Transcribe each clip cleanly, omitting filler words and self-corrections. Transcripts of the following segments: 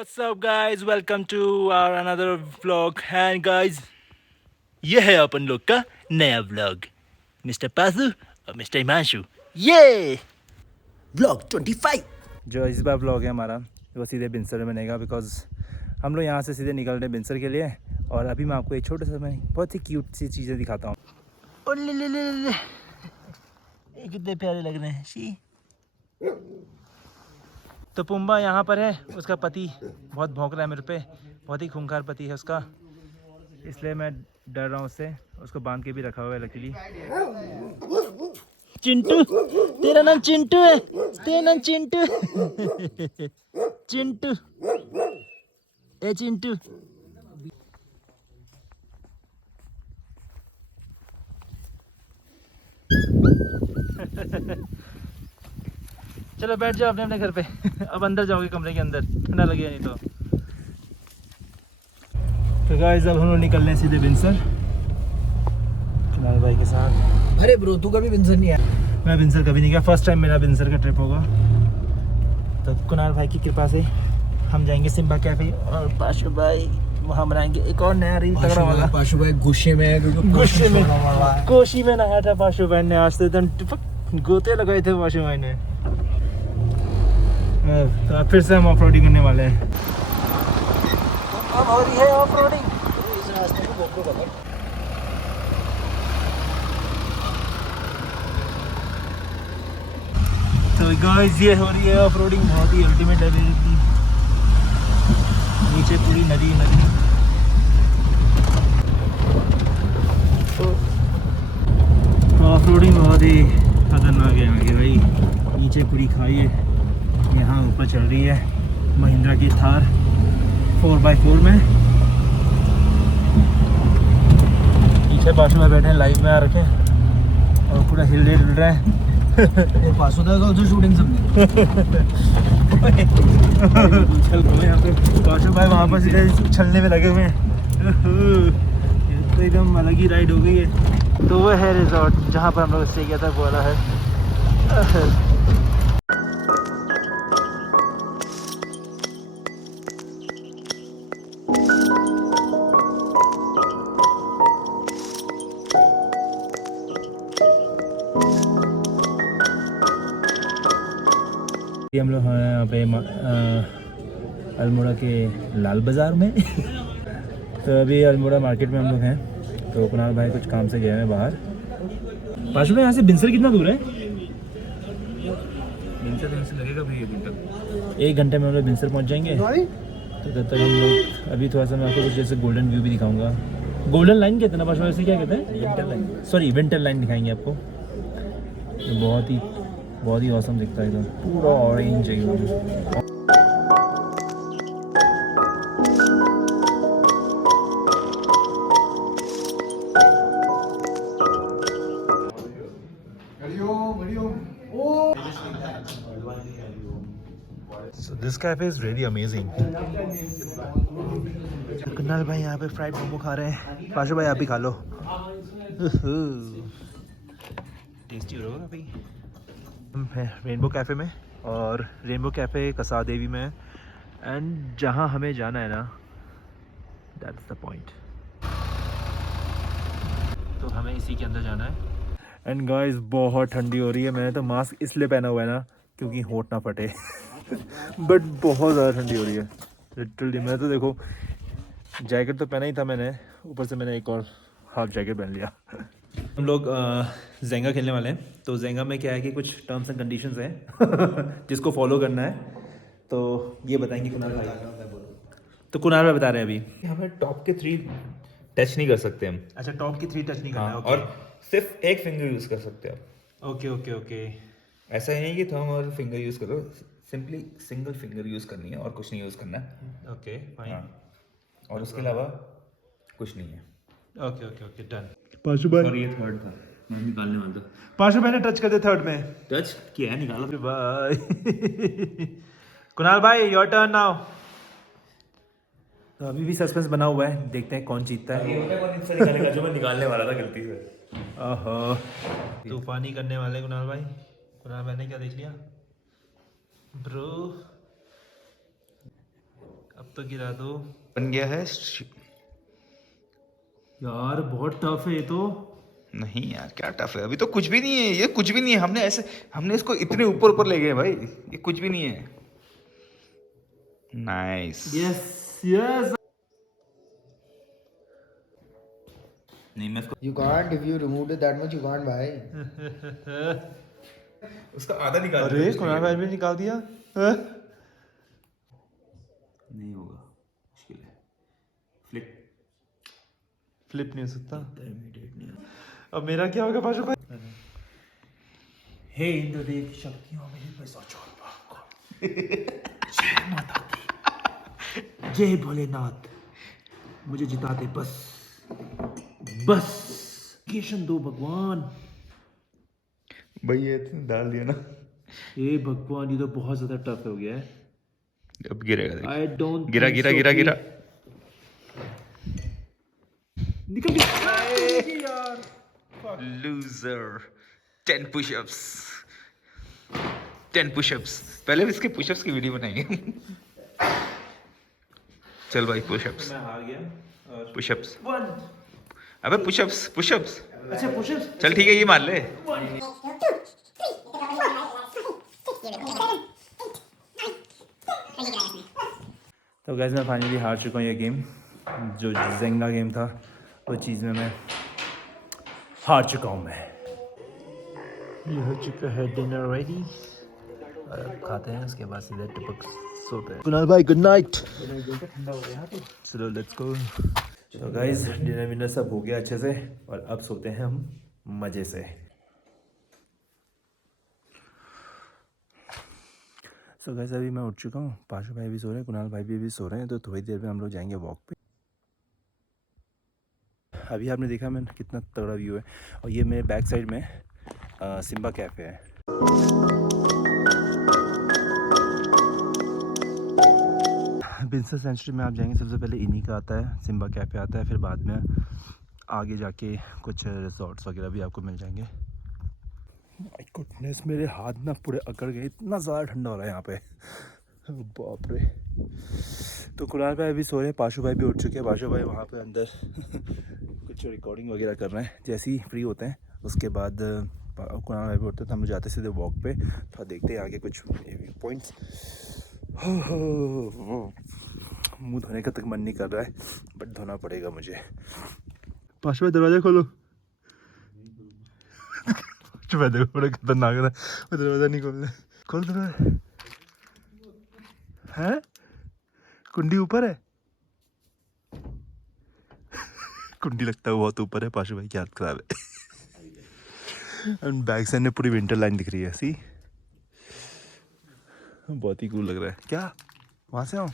What's up guys, welcome to our another vlog and guys ये है अपन लोग का नया व्लॉग मिस्टर पासु और मिस्टर हिमांशु ये व्लॉग 25 जो इस बार व्लॉग है हमारा वो सीधे बिनसर में बनेगा बिकॉज हम लोग यहाँ से सीधे निकल रहे हैं बिनसर के लिए और अभी मैं आपको एक छोटा सा मैं बहुत ही क्यूट सी चीज़ें दिखाता हूँ। ये कितने प्यारे लग रहे हैं शी। तो पुम्बा यहाँ पर है, उसका पति बहुत भौंक रहा है मेरे पे, बहुत ही खूंखार पति है उसका, इसलिए मैं डर रहा हूँ उससे। उसको बांध के भी रखा हुआ है लकीली। चिंटू, तेरा नाम चिंटू है, तेरा नाम चिंटू चिंटू ए चिंटू। चलो बैठ जाओ अपने अपने घर पे अब अंदर जाओगे कमरे के अंदर, ठंडा लगेगा नहीं तो गाइस अब हम लोग निकल रहे हैं सीधे बिनसर कुणाल भाई के साथ। अरे ब्रो तू कभी बिनसर नहीं आया? मैं बिनसर कभी नहीं गया, फर्स्ट टाइम मेरा बिनसर का ट्रिप होगा। तो कुणाल भाई की कृपा से हम जाएंगे सिम्बा कैफे और पाशु भाई वहाँ बनाएंगे एक और नया रील तगड़ा वाला। पाशु भाई गुस्से में है, गुस्से में कोशी में नहाया था पाशु भाई ने, आज तो गोते लगाए थे पाशु भाई ने। तो अब फिर से हम ऑफ रोडिंग करने वाले हैं। अब हो रही है ऑफ रोडिंग इस रास्ते को गोप्रो पकड़। तो गाइस ये हो रही है ऑफ रोडिंग, बहुत ही अल्टीमेट है की। नीचे पूरी नदी नदी तो ऑफ रोडिंग बहुत ही खतरनाक है आगे भाई। नीचे पूरी खाई है, यहाँ ऊपर चल रही है महिंद्रा की थार 4x4 में। पीछे पाशु में बैठे हैं, लाइव में आ रखे हैं और पूरा हिल डुल रहा है। पाशु दा आल्सो शूटिंग सबने। चल रहे यहाँ पे पाशु भाई वहाँ पर सीधे छलने में लगे हुए हैं। ये तो एकदम अलग ही राइड हो गई है। तो वो है रिजॉर्ट जहाँ पर हम लोग स्टे किया था, वो वाला है। हम लोग हैं यहाँ पे अल्मोड़ा के लाल बाज़ार में तो अभी अल्मोड़ा मार्केट में हम लोग हैं। तो कुणाल भाई कुछ काम से गए हैं बाहर। पाशु में यहाँ से बिनसर कितना दूर है? बिनसर यहाँ से लगेगा भाई 1 घंटा। 1 घंटे में हम लोग बिनसर पहुँच जाएंगे। तो तब तक हम लोग अभी थोड़ा सा मैं आपको कुछ जैसे गोल्डन व्यू भी दिखाऊंगा। गोल्डन लाइन कहते हैं ना पाशु, वैसे क्या कहते हैं? Winter line. Sorry winter line दिखाएंगे आपको। तो बहुत ही औसम दिखता है एकदम, पूरा ऑरेंज एकदम। So this cafe is really amazing. Kunal भाई यहाँ पे फ्राइड मोमो खा रहे हैं, पाशु भाई आप भी खा लो। टेस्टी होगा भाई। हम हैं रेनबो कैफ़े में और रेनबो कैफ़े कसा देवी में है। एंड जहाँ हमें जाना है ना, दैट्स द पॉइंट। तो हमें इसी के अंदर जाना है। एंड गाइस बहुत ठंडी हो रही है। मैंने तो मास्क इसलिए पहना हुआ है ना क्योंकि होंठ ना फटे बट बहुत ज़्यादा ठंडी हो रही है लिटरली। मैं तो देखो जैकेट तो पहना ही था मैंने, ऊपर से मैंने एक और हाफ जैकेट पहन लिया। हम लोग जेंगा खेलने वाले हैं। तो जेंगा में क्या है कि कुछ टर्म्स एंड कंडीशंस हैं जिसको फॉलो करना है। तो ये बताएंगे कुणाल भाई। तो कुणाल भाई बता रहे हैं अभी हमें टॉप के 3 टच नहीं कर सकते हम। अच्छा टॉप की 3 टच नहीं करना है। हाँ, और सिर्फ एक फिंगर यूज कर सकते हैं आप। Okay okay okay. ऐसा ही नहीं कि थंब और फिंगर यूज करो, सिंपली सिंगल फिंगर यूज करनी है और कुछ नहीं यूज करना है। Okay fine. हाँ, और उसके अलावा कुछ नहीं है। Okay okay okay done. Pashu भाई, और ये थर्ड था, मैं निकालने वाला था। पाशु भाई ने टच कर दिया थर्ड में। टच किया है, निकाला। भाई कुणाल भाई योर टर्न नाउ। तो अभी भी सस्पेंस बना हुआ है, देखते हैं कौन जीतता है। निकालेगा जो मैं निकालने वाला था गलती से। ओहो तूफानी करने वाले कुणाल भाई। कुणाल भाई ने क्या देख लिया ब्रो? तो गिरा दो बन गया है। यार, बहुत टफ है ये तो। नहीं यार, क्या टफ है, अभी तो कुछ भी नहीं है, ये कुछ भी नहीं है। हमने इसको इतने ऊपर ऊपर ले गए भाई, ये कुछ भी नहीं है। नाइस। Yes yes. नहीं, मैं इसको You can't, if you removed it that much, you can't भाई। उसका आधा निकाल अरे कुणाल भाई ने निकाल दिया। नहीं होगा, मुश्किल है। फ्लिप नहीं हो सकता। अब मेरा क्या होगा पाशु भाई? हे इंद्रदेव शक्तियों मेरे पे सचोल भागो। जय माता दी, जय भोलेनाथ, मुझे जिता दे बस, बस केशन दो भगवान। भाई ये डाल दिया ना। हे भगवान, ये तो बहुत ज्यादा टफ हो गया है। अब गिरेगा, देख। आई डोंट गिरा गिरा गिरा गिरा। निकल गया यार। लूजर। 10 pushups, 10 pushups. पहले भी इसके पुशअप्स की वीडियो बनाएंगे। चल भाई, पुशअप्स मैं हार गया। और पुशअप्स। 1। अबे पुशअप्स पुशअप्स। अच्छा पुशअप्स। चल ठीक है, ये मान ले। तो गैस मैं फाइनली हार चुका हूँ ये गेम। जो जेंगा गेम था वो चीज़ में मैं हार चुका हूँ। मैं ये हो चुका है डिनर रेडी, और अब खाते हैं, उसके बाद सीधे टपक सोते हैं। कुणाल भाई गुड नाइट। ठंडा हो गया तो चलो लेट्स गो। तो गाइस डिनर विनर सब हो गया अच्छे से, और अब सोते हैं हम मज़े से। सो गाइस अभी मैं उठ चुका हूँ, पाशु भाई भी सो रहे हैं, कुणाल भाई भी सो रहे हैं। तो थोड़ी देर में हम लोग जाएंगे वॉक पे। अभी आपने देखा मैं कितना तगड़ा व्यू है, और ये मेरे बैक साइड में सिम्बा कैफ़े है। बिन्सर सेंचुरी में आप जाएंगे, सबसे पहले इन्हीं का आता है, सिम्बा कैफ़े आता है, फिर बाद में आगे जाके कुछ रिजॉर्ट्स वगैरह भी आपको मिल जाएंगे। माय गुडनेस, मेरे हाथ ना पूरे अकड़ गए, इतना ज़्यादा ठंडा हो रहा है यहाँ पे, बाप रे। तो कुणाल भाई अभी सो रहे हैं, पाशु भाई भी उठ चुके हैं। पाशु भाई वहाँ पे अंदर कुछ रिकॉर्डिंग वगैरह कर रहे हैं। जैसे ही फ्री होते हैं उसके बाद कुणाल भाई भी उठते हैं, तो हम जाते सीधे वॉक पे। थोड़ा देखते हैं आगे कुछ पॉइंट्स। मुँह धोने का तक मन नहीं कर रहा है, बट धोना पड़ेगा मुझे। पाशु भाई दरवाज़ा खोलो। देखो बड़ा खतरनाक है, वो दरवाज़ा नहीं खोल रहे। खोल दरवाज़ा। हैं? कुंडी ऊपर है। कुंडी लगता है बहुत ऊपर है। पाशु भाई की हालत खराब है। एंड बैक साइड में पूरी विंटर लाइन दिख रही है। सी बहुत ही कूल लग रहा है। क्या वहाँ से आऊँ?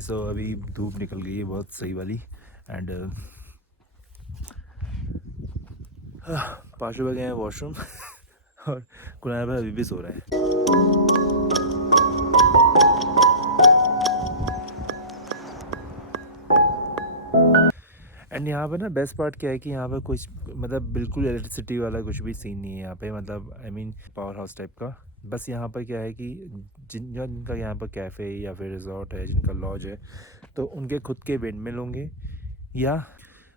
सो अभी धूप निकल गई है बहुत सही वाली, एंड पाशु भाई गए हैं वॉशरूम और कुणाल भाई अभी भी सो रहे हैं। एंड यहाँ पर ना बेस्ट पार्ट क्या है कि यहाँ पर कुछ मतलब बिल्कुल इलेक्ट्रिसिटी वाला कुछ भी सीन नहीं है यहाँ पे, मतलब I mean power house type का। बस यहाँ पर क्या है कि जिनका यहाँ पर कैफ़े या फिर रिजॉर्ट है, जिनका लॉज है, तो उनके खुद के विंडमिल होंगे, या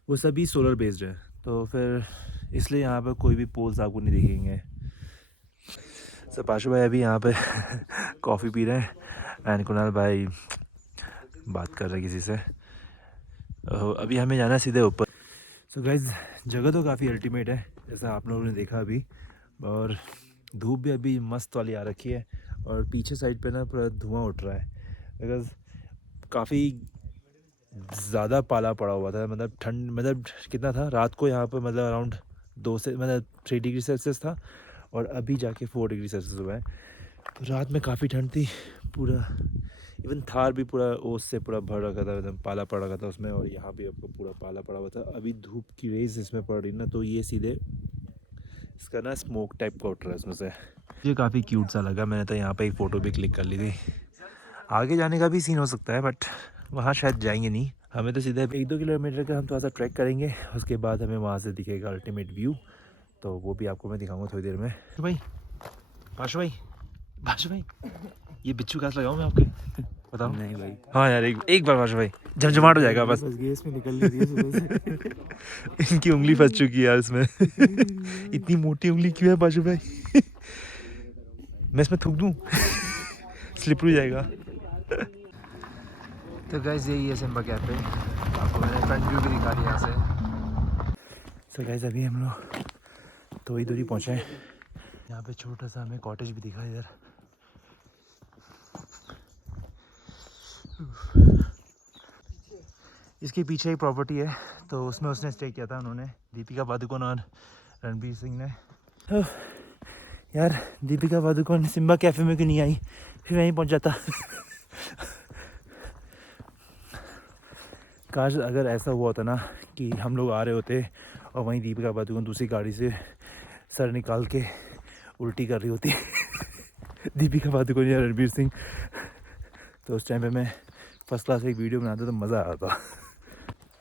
वो सभी सोलर बेस्ड है। तो फिर इसलिए यहाँ पर कोई भी पोल्स आपको नहीं दिखेंगे। सो पाशु भाई अभी यहाँ पे कॉफ़ी पी रहे हैं, एंड कुणाल भाई बात कर रहे हैं किसी से। अभी हमें जाना है सीधे ऊपर। सो गाइज जगह तो काफ़ी अल्टीमेट है, जैसा आप लोगों ने देखा अभी, और धूप भी अभी मस्त वाली आ रखी है, और पीछे साइड पे ना पूरा धुआं उठ रहा है, बिकॉज काफ़ी ज़्यादा पाला पड़ा हुआ था। मतलब ठंड, मतलब कितना था रात को यहाँ पर, मतलब अराउंड 3 डिग्री सेल्सियस था, और अभी जाके 4 डिग्री सेल्सियस हुआ है। तो रात में काफ़ी ठंड थी, पूरा इवन थार भी पूरा ओस से पूरा भर रखा था, एकदम पाला पड़ रखा था उसमें, और यहाँ भी आपको पूरा पाला पड़ा हुआ था। अभी धूप की रेज इसमें पड़ रही ना, तो ये सीधे इसका ना स्मोक टाइप का उठ रहा है इसमें से। ये काफ़ी क्यूट सा लगा, मैंने तो यहाँ पे एक फ़ोटो भी क्लिक कर ली थी। आगे जाने का भी सीन हो सकता है, बट वहाँ शायद जाएंगे नहीं, हमें तो सीधे 1-2 किलोमीटर का हम थोड़ा सा ट्रैक करेंगे, उसके बाद हमें वहाँ से दिखेगा अल्टीमेट व्यू, तो वो भी आपको मैं दिखाऊंगा थोड़ी देर में। भाई पाशु भाई ये बिच्छू घास लगाऊं मैं आपके? बताओ। नहीं भाई। हाँ यार एक बार पाशु भाई, झमझमाट हो जाएगा बस। गैस में निकल रही है सुबह से। इनकी उंगली फंस चुकी है यार इसमें। इतनी मोटी उंगली क्यों है पाशु भाई? मैं इसमें थूक दूं? स्लिपरी जाएगा। तो गाइस यही है सिम्बा कैफे, आपको मैंने फ्रंट व्यू भी दिखा दिया यहाँ से। सो गाइस अभी हम लोग थोड़ी दूरी पहुँचे हैं, यहाँ पे छोटा सा हमें कॉटेज भी दिखा इधर। इसके पीछे एक प्रॉपर्टी है, तो उसमें उसने स्टे किया था उन्होंने, दीपिका पादुकोण और रणवीर सिंह ने। तो यार दीपिका पादुकोण सिम्बा कैफे में क्यों नहीं आई, फिर वहीं पहुँच जाता। काश अगर ऐसा हुआ होता ना कि हम लोग आ रहे होते और वहीं दीपिका पादुकोण दूसरी गाड़ी से सर निकाल के उल्टी कर रही होती। दीपिका पादुकोण या रणवीर सिंह, तो उस टाइम पे मैं फर्स्ट क्लास एक वीडियो बनाता तो मज़ा आ था।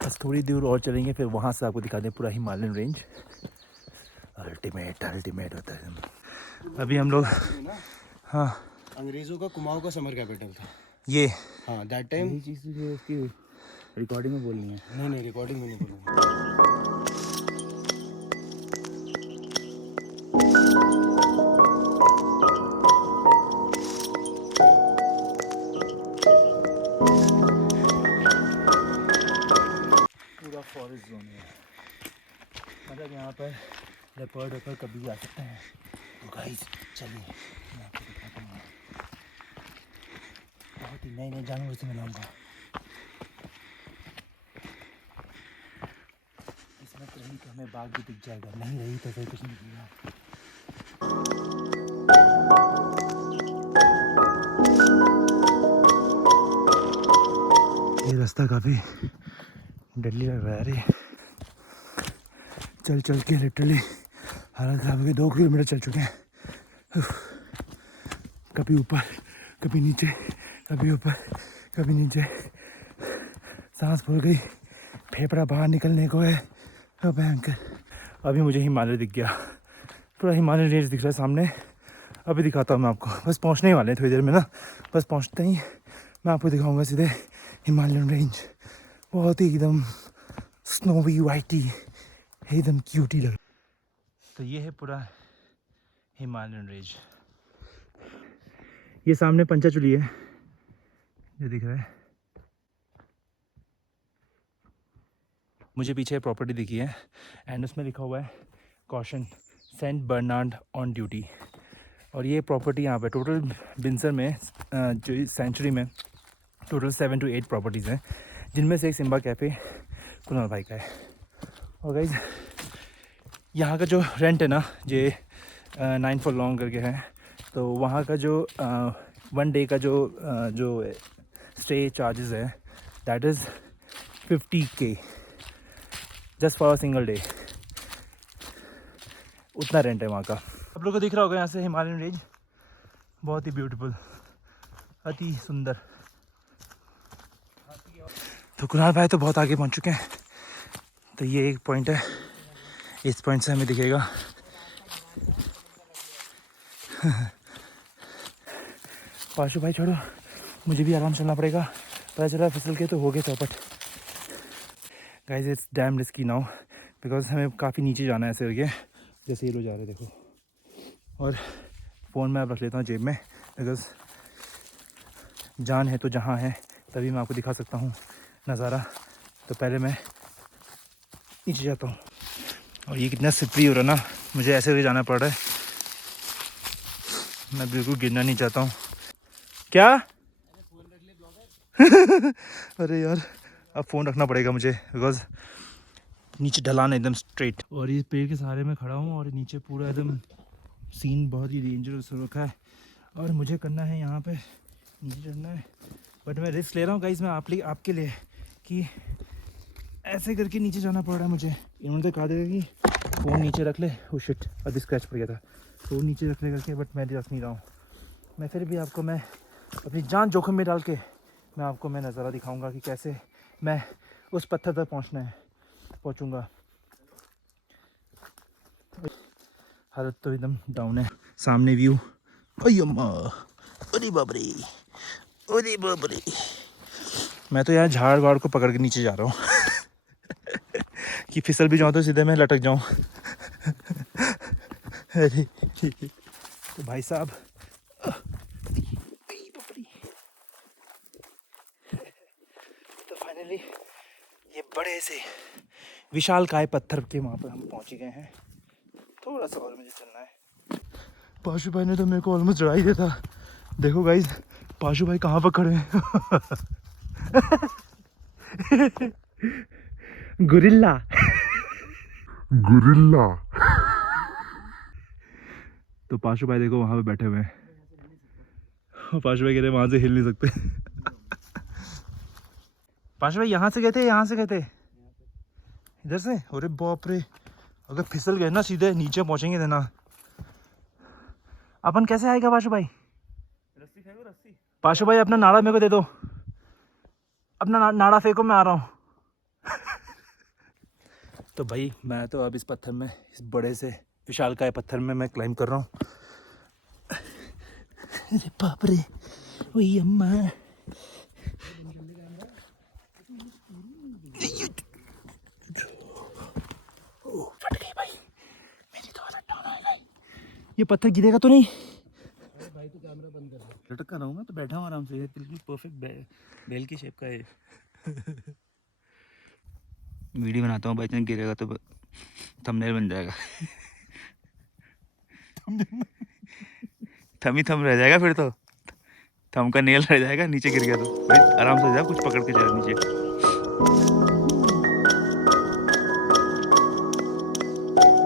बस थोड़ी दूर और चलेंगे, फिर वहाँ से आपको दिखा दें पूरा हिमालयन रेंज। अल्टीमेट होता है। अभी हम लोग, हाँ अंग्रेजों का कुमाऊं का समर कैपिटल था ये, हाँ दैट टाइम। यही चीज़ जो उसकी रिकॉर्डिंग में बोलनी है। नहीं रिकॉर्डिंग में नहीं बोलूँगा। पूरा फॉरेस्ट जोन है, मतलब यहाँ पर लेपर्ड वेपर्ड कभी भी आ सकते हैं। तो गाइस चलिए मैं आपको दिखाता हूँ, बहुत ही नए नए जानवर से मिलाऊंगा। इसमें तो रही तो हमें बाघ भी दिख जाएगा, नहीं रही तो फिर कुछ नहीं दिखेगा। ये रास्ता काफ़ी डरली लग रहा है। अरे चल चल के लिटरली हालत खराब हो गई, 2 किलोमीटर चल चुके हैं। कभी ऊपर कभी नीचे, कभी ऊपर कभी नीचे, सांस फूल गई, फेफड़ा बाहर निकलने को है। भयंकर। अभी मुझे हिमालय दिख गया, पूरा हिमालय रेंज दिख रहा है सामने। अभी दिखाता हूँ मैं आपको, बस पहुँचने ही वाले हैं थोड़ी देर में ना, बस पहुँचते ही मैं आपको दिखाऊंगा सीधे हिमालयन रेंज। बहुत ही एकदम स्नोवी वाइटी, एकदम क्यूटी लग। तो ये है पूरा हिमालयन रेंज। ये सामने पंचाचूली है, ये दिख रहा है। मुझे पीछे प्रॉपर्टी दिखी है एंड उसमें लिखा हुआ है caution Saint Bernard on duty. और ये प्रॉपर्टी यहाँ पे टोटल बिन्सर में जो सेंचुरी में टोटल 7 to 8 प्रॉपर्टीज़ हैं, जिनमें से एक सिम्बा कैफ़े कुणाल भाई का है। और गाइस यहाँ का जो रेंट है ना, ये 9 for long करके है, तो वहाँ का जो 1 day का जो स्टे चार्जेस है that is 50K just for a single day. उतना रेंट है वहाँ का। आप लोग को दिख रहा होगा यहाँ से हिमालयन रेंज, बहुत ही ब्यूटीफुल, अति सुंदर। तो कुणाल भाई तो बहुत आगे पहुँच चुके हैं, तो ये एक पॉइंट है, इस पॉइंट से हमें दिखेगा। पाशु भाई छोड़ो, मुझे भी आराम से चलना पड़ेगा, पता चला फिसल के तो हो गए चौपट। Guys it's damn risky now because हमें काफ़ी नीचे जाना है ऐसे करके, जैसे ये लोग जा रहे हैं देखो। और फ़ोन में अब रख लेता हूँ जेब में, बिकॉज जान है तो जहाँ है तभी मैं आपको दिखा सकता हूँ नज़ारा। तो पहले मैं नीचे जाता हूँ। और ये कितना स्लिपरी हो रहा है ना, मुझे ऐसे करके जाना पड़ रहा है, मैं बिल्कुल गिरना नहीं चाहता हूँ। क्या? अरे यार अब फ़ोन रखना पड़ेगा मुझे, बिकॉज नीचे ढलान है एकदम स्ट्रेट, और इस पेड़ के सहारे में खड़ा हूँ और नीचे पूरा एकदम सीन बहुत ही डेंजरस हो रखा है। और मुझे करना है यहाँ पे नीचे चढ़ना है, बट मैं रिस्क ले रहा हूँ गाइस, मैं आपके लिए कि ऐसे करके नीचे जाना पड़ रहा है मुझे। इन्होंने तो कहा देगा कि फ़ोन नीचे रख ले, वो शिट अभी स्क्रैच पड़ गया था, फ़ोन नीचे रख ले करके, बट मैं रख नहीं रहा हूँ। मैं फिर भी आपको मैं अपनी जान जोखिम में डाल के मैं आपको नज़ारा दिखाऊंगा कि कैसे मैं उस पत्थर तक पहुंचूंगा। हालत तो एकदम डाउन है। सामने व्यू, अरे बाप रे, अरे बाप रे। मैं तो यहाँ झाड़ वाड़ को पकड़ के नीचे जा रहा हूँ कि फिसल भी जाऊँ तो सीधे मैं लटक जाऊँ। अरे तो भाई साहब, तो फाइनली ये बड़े से विशालकाय पत्थर के वहाँ पर हम पहुँच गए हैं। थोड़ा सा और मुझे चलना है। पाशु भाई ने तो मेरे को ऑलमोस्ट चढ़ा ही दिया था। देखो गाइस, पाशु भाई कहाँ पर खड़े हैं। Guerrilla guerrilla. तो पाशु भाई देखो वहाँ पे बैठे हुए हैं। पाशु भाई कह रहे वहाँ से हिल नहीं सकते। पाशु भाई यहाँ से गए थे, यहाँ से गए थे, इधर से? अरे बाप रे, अगर फिसल गए ना सीधे नीचे पहुँचेंगे देना। अपन कैसे आएगा पाशु भाई? रस्सी फेंको, रस्सी। पाशु भाई अपना नाड़ा मेरे को दे दो, अपना नाड़ा फेंको, मैं आ रहा हूँ। तो भाई मैं तो अब इस पत्थर में, इस बड़े से विशालकाय पत्थर में मैं क्लाइंब कर रहा हूँ। अरे बाप रे, वही अम्मा। फट गई भाई, मेरी तो हालत डाउन हो गई। ये पत्थर गिरेगा तो नहीं? भाई तो कैमरा बंद कर दे। लटक कर रहा हूँ मैं तो, बैठा हूँ आराम से, ये बिल्कुल परफेक्ट बेल की शेप का है। वीडियो बनाता हूँ, बाई चांस गिरेगा तो थंबनेल बन जाएगा। थम ही थम रह जाएगा फिर तो, थम का नेल रह जाएगा नीचे गिर गया तो। भाई आराम से जा, कुछ पकड़ के जा नीचे।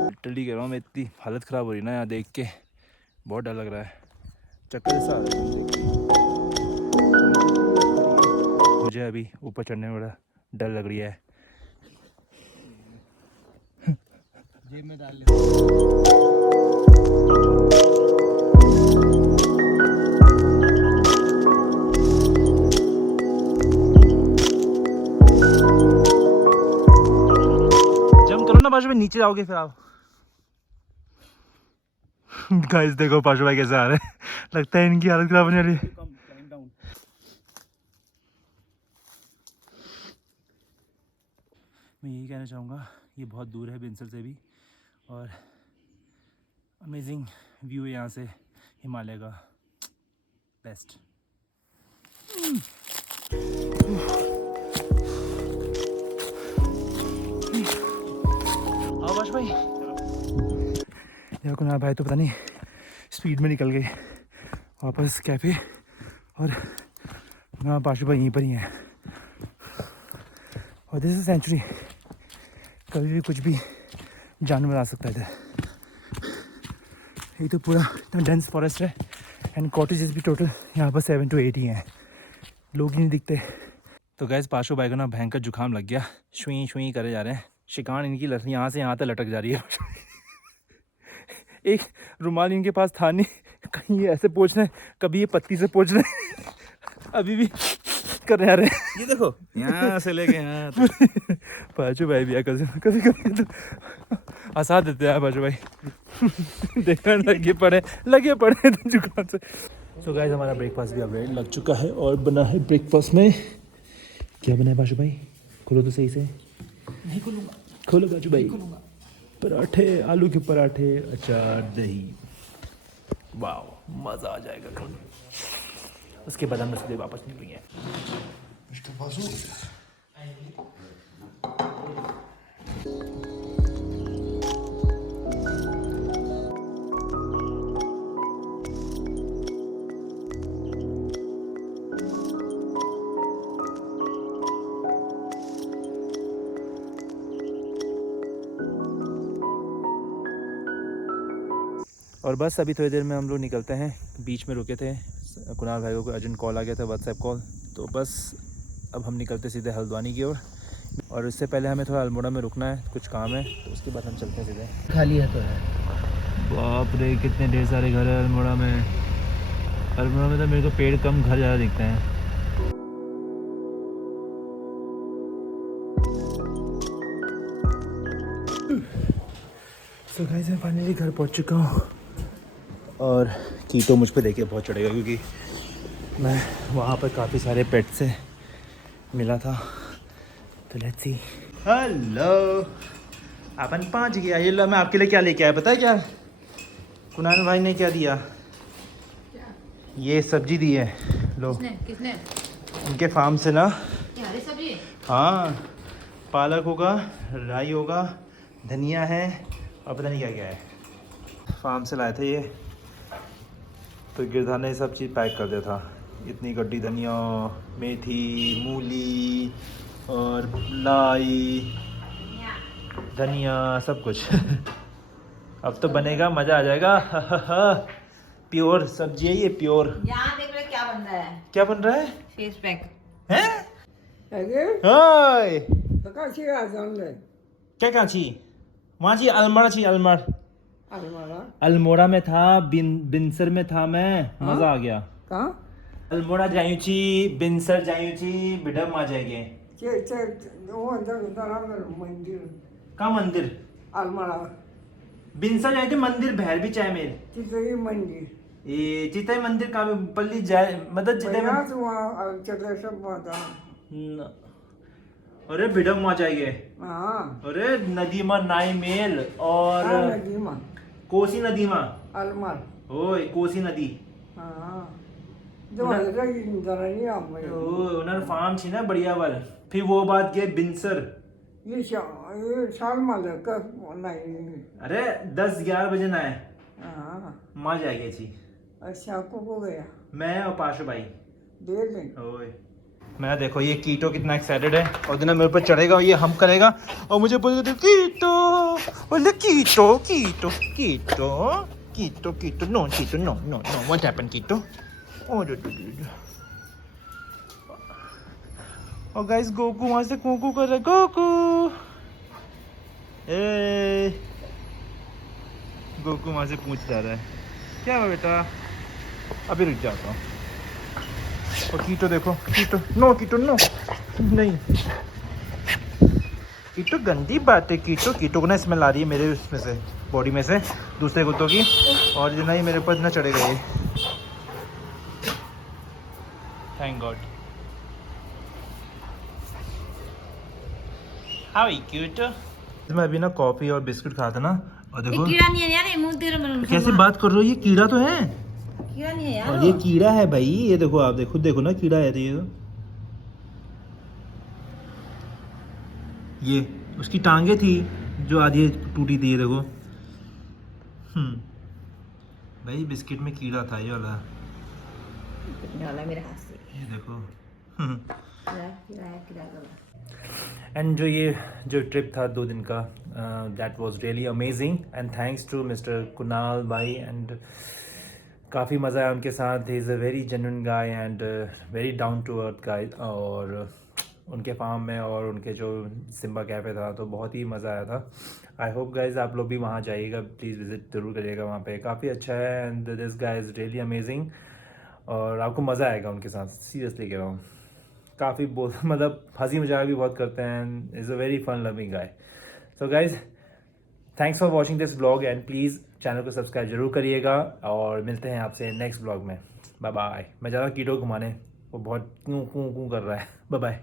लिटरली कह रहा हूँ मैं, इतनी हालत ख़राब हो रही है ना यहाँ देख के, बहुत डर लग रहा है। चक्कर जैसा आ रहा है देख के। मुझे अभी ऊपर चढ़ने में बड़ा डर लग रही है। जेब में डाल ले। जंप करो ना पाशु भाई, नीचे जाओगे फिर आप। गाइस देखो पाशु भाई कैसे आ रहे हैं। लगता है इनकी हालत खराब होने वाली है। मैं यही कहना चाहूँगा, ये बहुत दूर है बिंसर से भी, और अमेजिंग व्यू है यहाँ से हिमालय का, बेस्ट। आओ पाशु भाई। देखो ना भाई, तो पता नहीं स्पीड में निकल गए वापस कैफे, और ना पाशु भाई यहीं पर ही हैं। और दिस इज सेंचुरी, कभी भी कुछ भी जानवर आ सकता है इधर। ये तो पूरा इतना डेंस फॉरेस्ट है, एंड कॉटेजेस भी टोटल यहाँ पर 7 to 8 ही हैं, लोग ही नहीं दिखते। तो गैस पाशु भाई को ना भयंकर जुकाम लग गया, शुई शुई करे जा रहे हैं। शिकान इनकी यहाँ से यहाँ तक लटक जा रही है। एक रुमाल इनके पास था नहीं, कहीं ये ऐसे पोंछ रहे, कभी ये पत्ती से पोंछ रहे, अभी भी करने आ रहे हैं। ये देखो यहाँ से लेके यहाँ तक। पाशु भाई भी कभी कभी तो हंसा देते हैं पाशु भाई। देखना लगे पड़े तो जुकाम से। सो गाइस हमारा ब्रेकफास्ट भी अब रेडी लग चुका है, और बना है ब्रेकफास्ट में क्या बना है पाशु भाई? खोलो तो सही से। नहीं खोलूँगा। खोलो पाशु भाई। पराठे, आलू के पराठे, अचार, दही। वाह, मज़ा आ जाएगा खाने। उसके बाद हम सीधे वापस निकलेंगे। मिस्टर पासू, और बस अभी थोड़ी देर में हम लोग निकलते हैं। बीच में रुके थे, कुणाल भाई को अर्जेंट कॉल आ गया था, व्हाट्सएप कॉल। तो बस अब हम निकलते सीधे हल्द्वानी की ओर, और इससे पहले हमें थोड़ा अल्मोड़ा में रुकना है, कुछ काम है, तो उसके बाद हम चलते हैं सीधे। खाली है तो है। बाप रे, कितने ढेर सारे घर है अल्मोड़ा में। अल्मोड़ा में तो मेरे को पेड़ कम घर ज़्यादा दिखते हैं। सो गाइस मैं फाइनली घर पहुंच चुका हूँ और कीटो मुझ पे लेके बहुत चढ़ेगा क्योंकि मैं वहाँ पर काफ़ी सारे पेट से मिला था। तो लेट्स सी। हेलो, अपन पहुँच गया। ये लो मैं आपके लिए क्या लेके आया पता है क्या? कुनाल भाई ने क्या दिया? ये सब्जी दी है। लो किसने? उनके फार्म से ना। ये हरी सब्जी? हाँ, पालक होगा, राई होगा, धनिया है और पता नहीं क्या क्या है। फार्म से लाए थे ये, तो गिरधार ने सब चीज़ पैक कर दिया था। इतनी गड्डी धनिया, मेथी, मूली और लाई, धनिया, सब कुछ। अब तो बनेगा, मज़ा आ जाएगा। प्योर सब्जी है ये, प्योर। यहाँ देख रहे क्या बन रहा है? क्या बन रहा है? Face pack. हैं? अरे हाय, तो काची आजान ले क्या कांची? वहाँ जी अलमोड़ा छी, अलमोड़। अरे मारा अल्मोड़ा में था, बिनसर में था मैं। मज़ा आ गया। कहाँ अल्मोड़ा जायूँ छी, बिनसर जायूँ छी, बिडम आ जाएंगे। चे वो अंदर मंदिर का मंदिर? अलमारा बिनसर जाए थे मंदिर, भैरवी चाय मेल। तिथे मंदिर ये चितई मंदिर का पल्ली जाए, मतलब चितई यहाँ से वहाँ चले सब आता अरे बिडम आ जाएंगे। हाँ अरे नदीमा नाई मेल और नदीमा कोसी नदीमा। अलमार ओए कोसी नदी। हाँ जो हल्का जरा नहीं आप ओ उनर फार्म छी ना बढ़िया वाल। फिर वो बात गए बिनसर। ये साल माले कब नहीं अरे 10-11 बजे ना है। हाँ माँ जाएगी छी। अच्छा को गया मैं और पाशा भाई। दे दें ओए मैं देखो ये कीटो कितना एक्साइटेड है और दिन मेरे ऊपर चढ़ेगा, ये हम करेगा और मुझे बोलेगा कीटो, बोले कीटो कीटो कीटो कीटो कीटो, नो कीटो, no no no, what happen कीटो? और गाइस गोकू वहां से कूकू कर रहा है, गोकू ए गोकू वहां से पूछ जा रहा है क्या हुआ बेटा? अभी रुक जाता हूँ। और कीटो देखो, कीटो नो, कीटो नो, नहीं कीटो गंदी बात है। कीटो कीटो को ना स्मेल आ रही है मेरे उसमें से, बॉडी में से, दूसरे कुत्तों की। और जो नहीं मेरे ऊपर ना चढ़ेगा ये, थैंक गॉड। How cute. मैं अभी ना कॉफी और बिस्कुट खाता ना, और देखो कीड़ा नहीं है यार, ये मुंह तेरे में कैसे बात कर रहे हो, ये कीड़ा तो है। कीड़ा नहीं है यार। और ये कीड़ा है भाई, ये देखो आप देखो, खुद देखो ना कीड़ा है ये तो। ये उसकी टांगे थी जो आधी टूटी थी, ये देखो। भाई बिस्किट में कीड़ा था ये वाला, वाला मेरे हाथ से। ये देखो। कीड़ा एंड जो ट्रिप था 2 दिन का, that was really amazing and thanks to mister Kunal भाई। एंड काफ़ी मज़ा आया उनके साथ। He is a very genuine guy and very down to earth guy. और उनके फार्म में और उनके जो सिम्बा कैफ़े था तो बहुत ही मज़ा आया था। आई होप गाइज आप लोग भी वहाँ जाइएगा, प्लीज़ विज़िट ज़रूर करिएगा, वहाँ पे काफ़ी अच्छा है। And this guy is really amazing और आपको मज़ा आएगा उनके साथ, सीरियसली कह रहा हूँ। काफ़ी मतलब हंसी मजाक भी बहुत करते हैं। Is a very fun loving guy. So guys thanks for watching this blog and please channel को सब्सक्राइब जरूर करिएगा और मिलते हैं आपसे नेक्स्ट ब्लॉग में। Bye bye. मैं जा रहा हूँ कीटो घुमाने, वो बहुत कूँ कूँ कूँ कर रहा है। Bye bye.